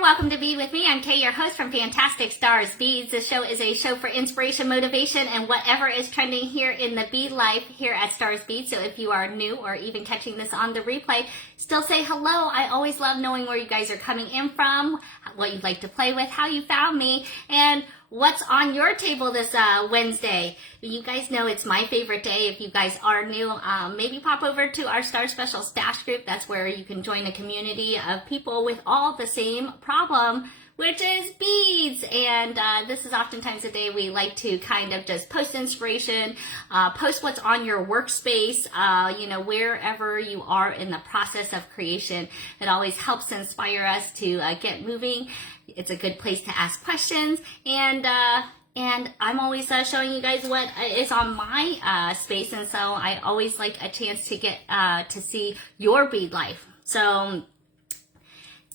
there, welcome to Bead With Me. I'm Kay, your host from Fantastic Stars Beads. This show is a show for inspiration, motivation, and whatever is trending here in the bead life here at Stars Beads. So if you are new or even catching this on the replay, still say hello. I always love knowing where you guys are coming in from, what you'd like to play with, how you found me, and what's on your table this Wednesday. You guys know it's my favorite day. If you guys are new, maybe pop over to our Star Special Stash group. That's where you can join a community of people with all the same problem, which is beads. And this is oftentimes a day we like to kind of just post inspiration, post what's on your workspace, wherever you are in the process of creation. It always helps inspire us to get moving. It's a good place to ask questions, and I'm always showing you guys what is on my space, and so I always like a chance to get to see your bead life. So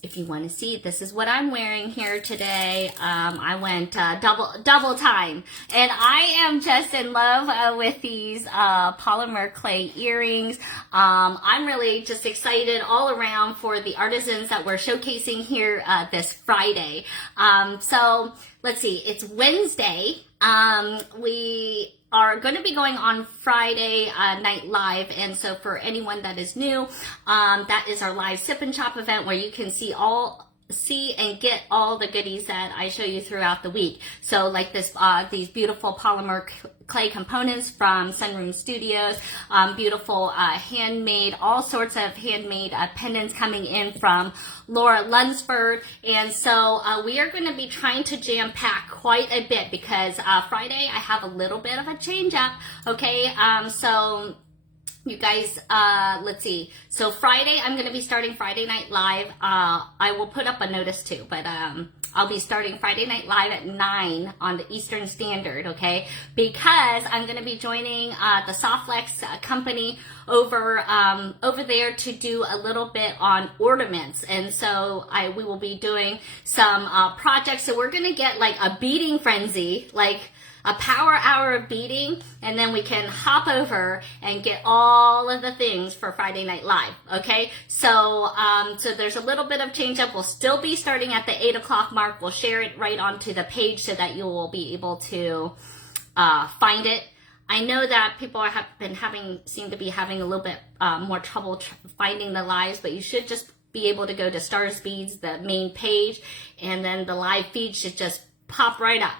if you want to see, this is what I'm wearing here today. I went double time, and I am just in love with these polymer clay earrings. I'm really just excited all around for the artisans that we're showcasing here this Friday. So let's see, it's Wednesday. We are going to be going on Friday night live, and so for anyone that is new, that is our live sip and chop event where you can see and get all the goodies that I show you throughout the week. So like these beautiful polymer clay components from Sunroom Studios, beautiful handmade, all sorts of handmade pendants coming in from Lora, Lunsford. And so we are going to be trying to jam pack quite a bit because Friday I have a little bit of a change up. Okay, so you guys, let's see. So Friday, I'm going to be starting Friday Night Live. I will put up a notice too, but I'll be starting Friday Night Live at 9 on the Eastern Standard, okay? Because I'm going to be joining the Softlex company over there to do a little bit on ornaments. And so we will be doing some projects. So we're going to get like a beading frenzy, like a power hour of beading, and then we can hop over and get all of the things for Friday Night Live, okay? So so there's a little bit of change up. We'll still be starting at the 8 o'clock mark. We'll share it right onto the page so that you will be able to find it. I know that people seem to be having a little bit more trouble finding the lives, but you should just be able to go to Stars Beads, the main page, and then the live feed should just pop right up.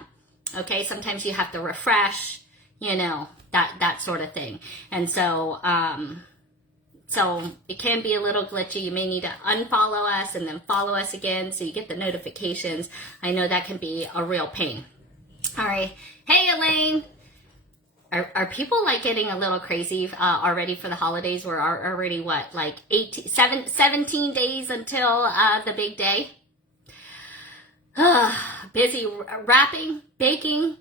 Okay, sometimes you have to refresh, that sort of thing. And so, so it can be a little glitchy. You may need to unfollow us and then follow us again so you get the notifications. I know that can be a real pain. All right. Hey, Elaine. Are people like getting a little crazy already for the holidays? We're already like 17 days until the big day. Busy wrapping, baking,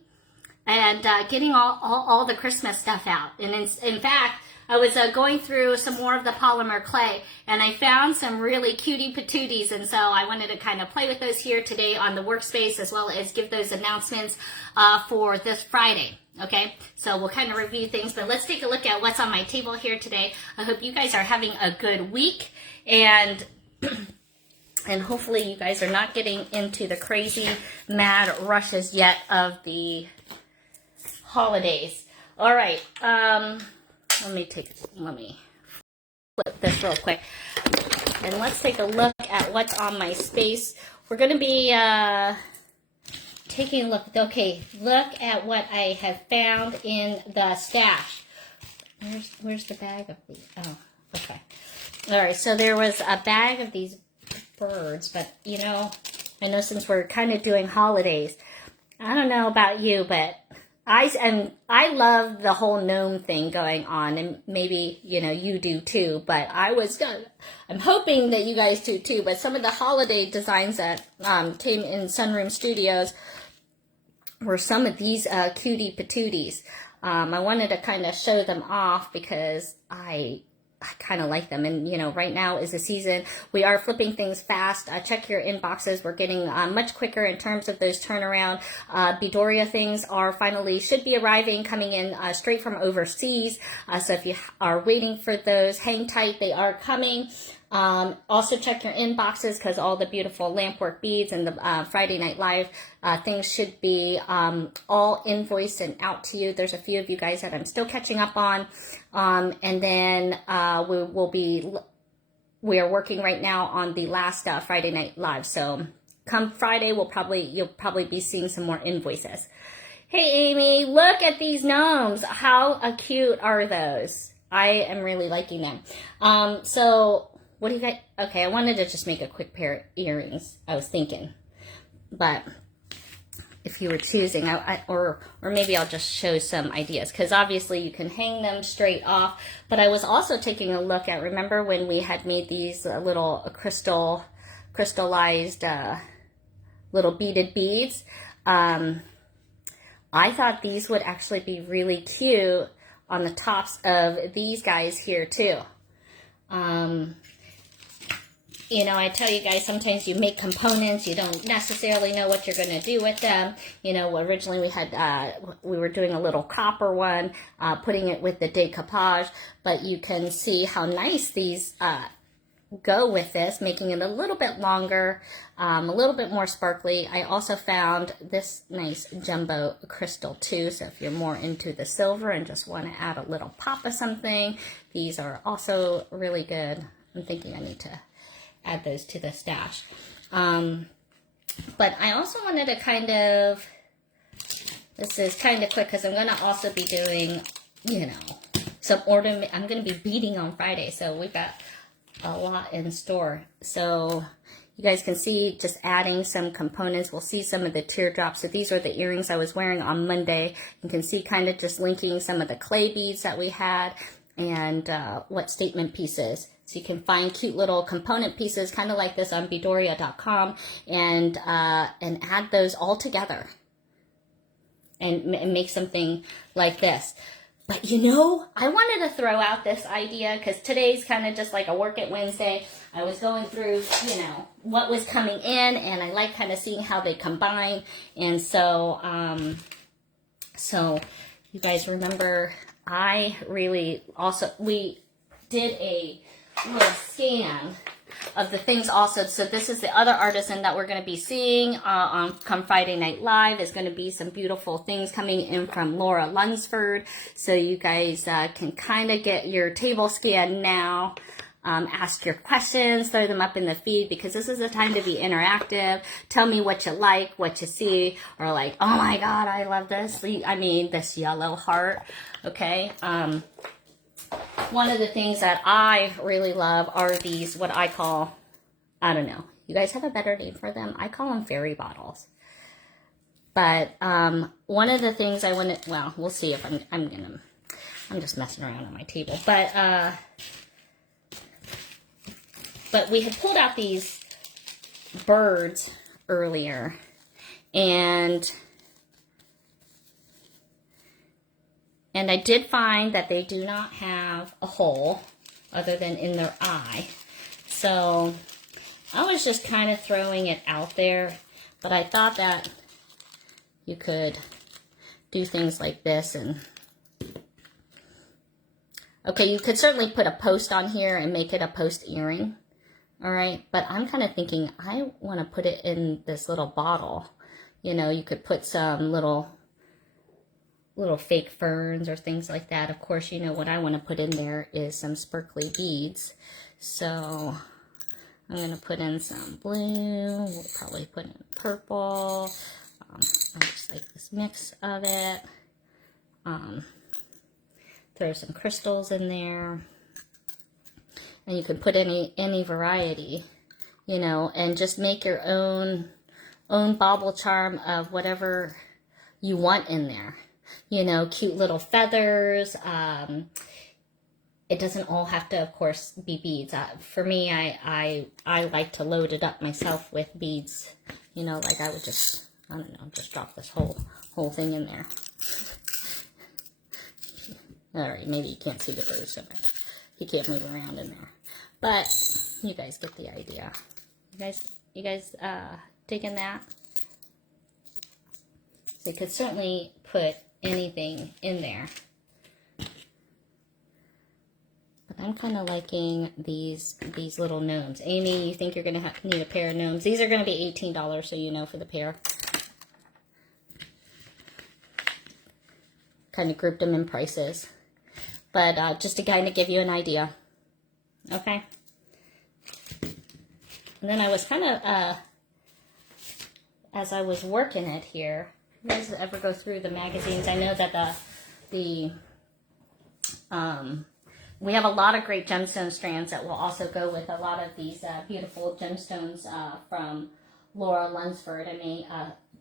and getting all the Christmas stuff out. And in fact, I was going through some more of the polymer clay, and I found some really cutie patooties, and so I wanted to kind of play with those here today on the workspace, as well as give those announcements for this Friday. Okay, so we'll kind of review things, but let's take a look at what's on my table here today. I hope you guys are having a good week, and hopefully you guys are not getting into the crazy mad rushes yet of the holidays. All right, let me flip this real quick, and let's take a look at what's on my space. We're going to be taking a look. Okay, look at what I have found in the stash. Where's the bag of these? Oh, okay. All right, so there was a bag of these birds, but I know since we're kind of doing holidays, I don't know about you, but I love the whole gnome thing going on, and maybe you do too, but I'm hoping that you guys do too. But some of the holiday designs that came in Sunroom Studios were some of these cutie patooties. I wanted to kind of show them off because I kind of like them. And, right now is the season. We are flipping things fast. Check your inboxes. We're getting much quicker in terms of those turnaround. Bedoria things should be arriving, coming in straight from overseas. So if you are waiting for those, hang tight. They are coming. Also check your inboxes because all the beautiful lampwork beads and the Friday Night Live things should be all invoiced and out to you. There's a few of you guys that I'm still catching up on. And then we are working right now on the last Friday Night Live. So come Friday, you'll probably be seeing some more invoices. Hey, Amy, look at these gnomes. How cute are those? I am really liking them. So what do you guys, okay, I wanted to just make a quick pair of earrings, I was thinking. But if you were choosing, or maybe I'll just show some ideas, because obviously you can hang them straight off. But I was also taking a look at, remember when we had made these little crystallized little beaded beads? I thought these would actually be really cute on the tops of these guys here too. You know, I tell you guys, sometimes you make components, you don't necessarily know what you're going to do with them. You know, originally we were doing a little copper one, putting it with the decoupage, but you can see how nice these go with this, making it a little bit longer, a little bit more sparkly. I also found this nice jumbo crystal too, so if you're more into the silver and just want to add a little pop of something, these are also really good. I'm thinking I need to add those to the stash. But I also wanted to kind of, this is kind of quick because I'm going to also be doing, you know, some ornament. I'm going to be beading on Friday, so we've got a lot in store. So you guys can see just adding some components. We'll see some of the teardrops. So these are the earrings I was wearing on Monday. You can see kind of just linking some of the clay beads that we had and what statement pieces. So you can find cute little component pieces kind of like this on Beadoria.com and add those all together and make something like this. But you know, I wanted to throw out this idea because today's kind of just like a work it Wednesday. I was going through, you know, what was coming in, and I like kind of seeing how they combine. And so, so you guys remember, I really also, we did a little scan of the things also. So this is the other artisan that we're going to be seeing on come Friday Night Live. Is going to be some beautiful things coming in from Lora Lunsford. So you guys can kind of get your table scan now. Ask your questions, throw them up in the feed, because this is a time to be interactive. Tell me what you like, what you see, or like, oh my God, I love this. I mean, this yellow heart. Okay. One of the things that I really love are these, what I call, I don't know, you guys have a better name for them? I call them fairy bottles. But one of the things I want to, well, we'll see if I'm just messing around on my table. But we had pulled out these birds earlier, and I did find that they do not have a hole other than in their eye. So I was just kind of throwing it out there, but I thought that you could do things like this. And okay, you could certainly put a post on here and make it a post earring. All right, but I'm kind of thinking I want to put it in this little bottle. You know, you could put some little fake ferns or things like that. Of course, you know what I want to put in there is some sparkly beads. So I'm going to put in some blue. We'll probably put in purple. I just like this mix of it. Throw some crystals in there. And you can put any variety, you know, and just make your own bauble charm of whatever you want in there. You know, cute little feathers. It doesn't all have to, of course, be beads. For me, I like to load it up myself with beads. You know, like I would just, I don't know, just drop this whole thing in there. All right, maybe you can't see the bird so much. He can't move around in there. But you guys get the idea. You guys digging that? So you could certainly put anything in there. But I'm kind of liking these little gnomes. Amy, you think you're going to need a pair of gnomes? These are going to be $18, so you know, for the pair. Kind of grouped them in prices. But just to kind of give you an idea. Okay. And then I was kind of, as I was working it here, you guys ever go through the magazines? I know that we have a lot of great gemstone strands that will also go with a lot of these beautiful gemstones from Lora Lunsford. I may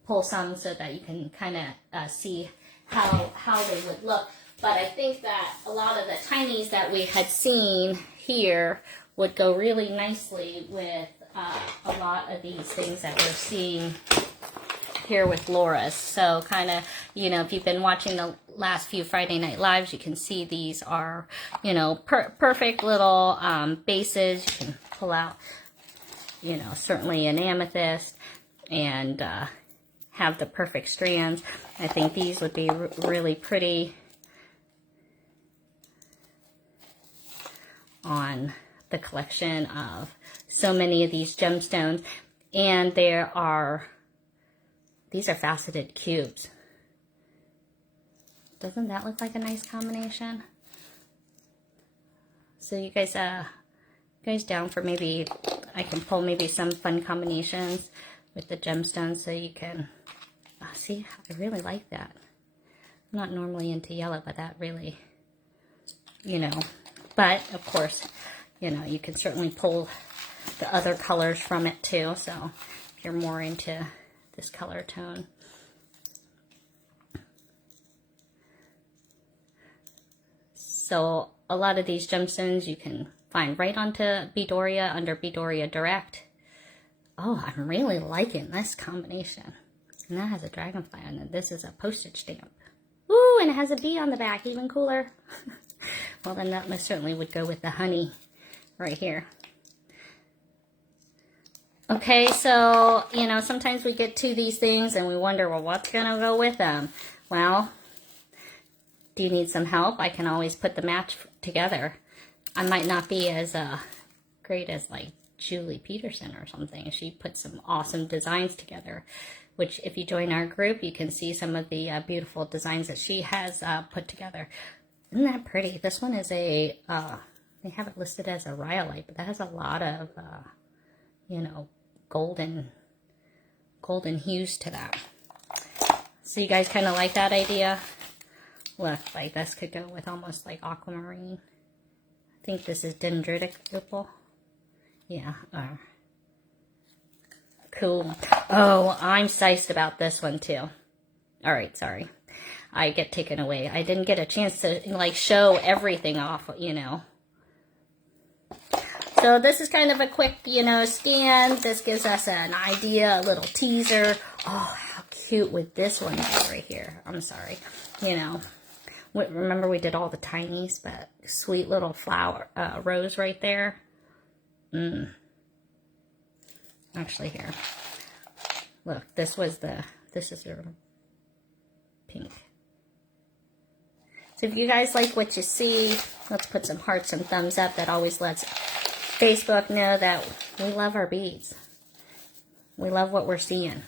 pull some so that you can kind of see how they would look. But I think that a lot of the tinies that we had seen here would go really nicely with a lot of these things that we're seeing here with Lora's. So kind of, you know, if you've been watching the last few Friday Night Lives, you can see these are, you know, perfect little bases. You can pull out, you know, certainly an amethyst and have the perfect strands. I think these would be really pretty on the collection of so many of these gemstones. And these are faceted cubes. Doesn't that look like a nice combination? So you guys down for maybe, I can pull maybe some fun combinations with the gemstones so you can, see, I really like that. I'm not normally into yellow, but that really, you know, but of course, you know, you can certainly pull the other colors from it too. So if you're more into this color tone. So a lot of these gemstones you can find right onto Beadoria under Beadoria Direct. Oh, I'm really liking this combination. And that has a dragonfly on it. This is a postage stamp. Ooh, and it has a bee on the back, even cooler. Well, then that most certainly would go with the honey right here. Okay, so, you know, sometimes we get to these things and we wonder, well, what's going to go with them? Well, do you need some help? I can always put the match together. I might not be as great as, like, Julie Peterson or something. She put some awesome designs together, which if you join our group, you can see some of the beautiful designs that she has put together. Isn't that pretty? This one is a, they have it listed as a rhyolite, but that has a lot of, you know, golden hues to that. So you guys kind of like that idea? Look, like this could go with almost like aquamarine. I think this is dendritic opal. Yeah. Cool. Oh, I'm psyched about this one too. All right, sorry. I get taken away. I didn't get a chance to like show everything off, you know. So this is kind of a quick, you know, scan. This gives us an idea, a little teaser. Oh, how cute would this one be right here? I'm sorry. You know, remember we did all the tinies, but sweet little flower, rose right there. Actually here. Look, this is the pink. So if you guys like what you see, let's put some hearts and thumbs up. That always lets Facebook know that we love our beads. We love what we're seeing.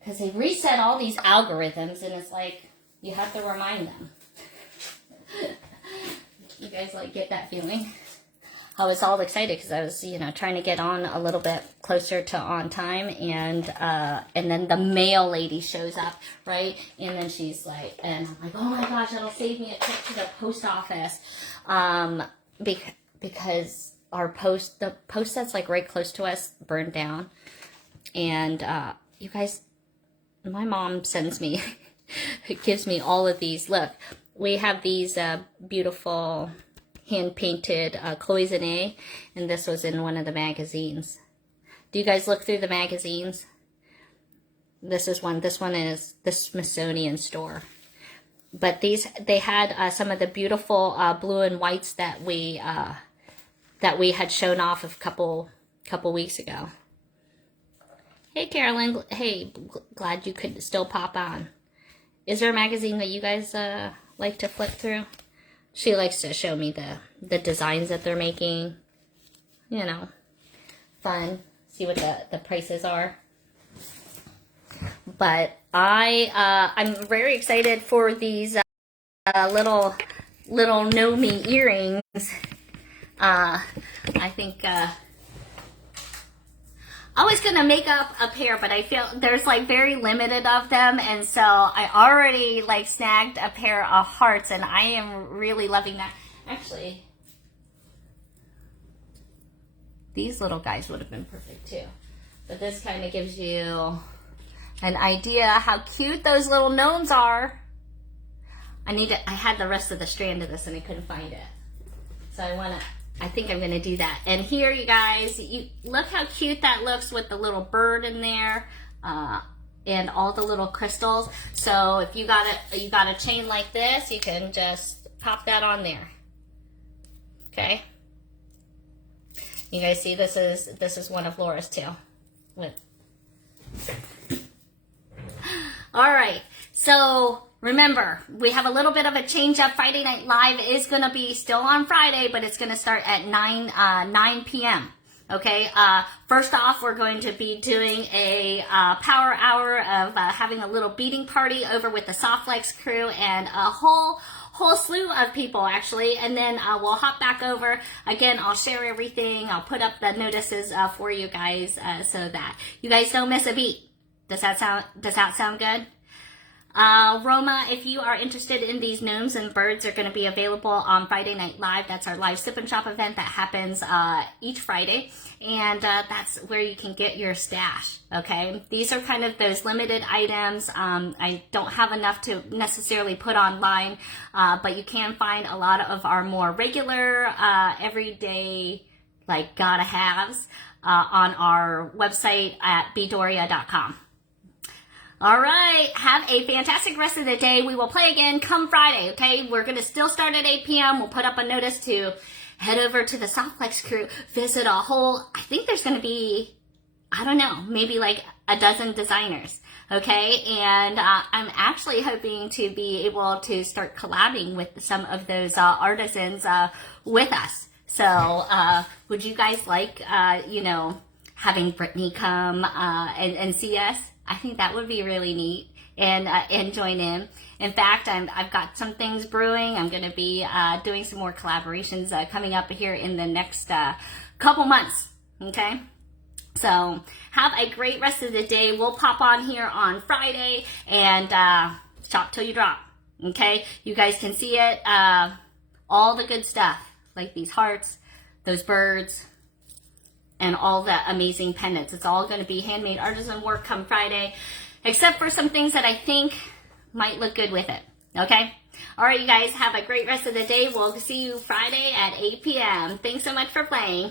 Because they reset all these algorithms and it's like, you have to remind them. You guys like get that feeling? I was all excited because I was, you know, trying to get on a little bit closer to on time, and then the mail lady shows up, right? And then she's like, and I'm like, oh my gosh, that'll save me a trip to the post office, because the post that's like right close to us burned down, and you guys, my mom sends me, gives me all of these. Look, we have these beautiful hand-painted cloisonne, and this was in one of the magazines. Do you guys look through the magazines? This is one. This one is the Smithsonian store. But they had some of the beautiful blue and whites that we had shown off a couple weeks ago. Hey, Carolyn. Hey, glad you could still pop on. Is there a magazine that you guys like to flip through? She likes to show me the designs that they're making. You know, fun. See what the prices are. But I'm very excited for these little Nomi earrings. I think I was gonna make up a pair, but I feel there's like very limited of them, and so I already like snagged a pair of hearts, and I am really loving that. Actually, these little guys would have been perfect too, but this kind of gives you an idea how cute those little gnomes are. I had the rest of the strand of this and I couldn't find it, so I think I'm gonna do that. And here, you guys, you look how cute that looks with the little bird in there, and all the little crystals. So if you got a chain like this, you can just pop that on there. Okay. You guys see this is one of Lora's too. All right. So remember, we have a little bit of a change up. Friday Night Live is going to be still on Friday, but it's going to start at 9 p.m. Okay. First off, we're going to be doing a power hour of having a little beading party over with the Soft Flex crew and a whole slew of people, actually. And then we'll hop back over. Again, I'll share everything. I'll put up the notices for you guys so that you guys don't miss a beat. Does that sound good? Roma, if you are interested in these gnomes and birds, are going to be available on Friday Night Live. That's our live sip and shop event that happens each Friday, and that's where you can get your stash. Okay, these are kind of those limited items. I don't have enough to necessarily put online, but you can find a lot of our more regular, everyday, like gotta haves on our website at beadoria.com. All right, have a fantastic rest of the day. We will play again come Friday, okay? We're going to still start at 8 p.m. We'll put up a notice to head over to the Softflex crew, visit I think there's going to be, I don't know, maybe like a dozen designers, okay? And I'm actually hoping to be able to start collabing with some of those artisans with us. So would you guys like, having Brittany come and see us? I think that would be really neat, and join in. In fact, I've got some things brewing. I'm going to be doing some more collaborations coming up here in the next couple months, okay? So have a great rest of the day. We'll pop on here on Friday and shop till you drop, okay? You guys can see it, all the good stuff, like these hearts, those birds, and all the amazing pendants. It's all going to be handmade artisan work come Friday, except for some things that I think might look good with it. Okay? All right, you guys, have a great rest of the day. We'll see you Friday at 8 p.m. Thanks so much for playing.